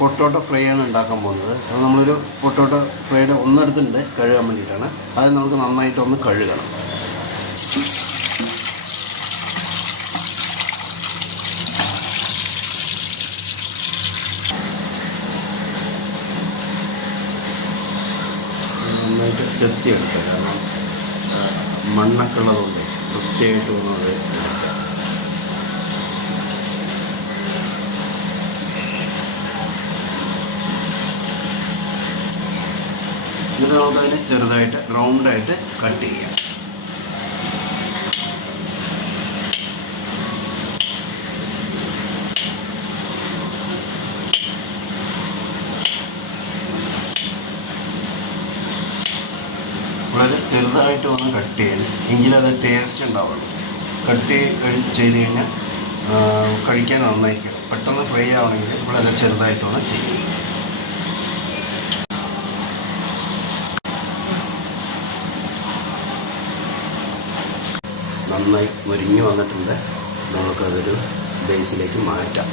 Potato fry ആണ് ഉണ്ടാക്കാൻ പോകുന്നത്. അപ്പോൾ നമ്മളൊരു പൊട്ടോട്ടോ ഫ്രൈയുടെ ഒന്നെടുത്തിട്ടുണ്ട് കഴുകാൻ വേണ്ടിയിട്ടാണ്. അത് നമുക്ക് നന്നായിട്ടൊന്ന് കഴുകണം. നന്നായിട്ട് ചെത്തിയെടുക്കുക, കാരണം മണ്ണൊക്കെ ഉള്ളതുകൊണ്ട് വൃത്തിയായിട്ട് വന്നത് എടുക്കുക. എന്നിട്ട് നമുക്കതിനെ ചെറുതായിട്ട് റൗണ്ടായിട്ട് കട്ട് ചെയ്യാം. വളരെ ചെറുതായിട്ട് ഒന്ന് കട്ട് ചെയ്യാൻ, എങ്കിലത് ടേസ്റ്റ് ഉണ്ടാവുള്ളൂ. കട്ട് ചെയ്ത് കഴിഞ്ഞാൽ കഴിക്കാൻ നന്നായിരിക്കും. പെട്ടെന്ന് ഫ്രൈ ആവണമെങ്കിൽ വളരെ ചെറുതായിട്ടൊന്ന് ചെയ്യും. നന്നായി മുരിഞ്ഞ് വന്നിട്ടുണ്ട്. നമുക്കതൊരു ബേസിലേക്ക് മാറ്റാം.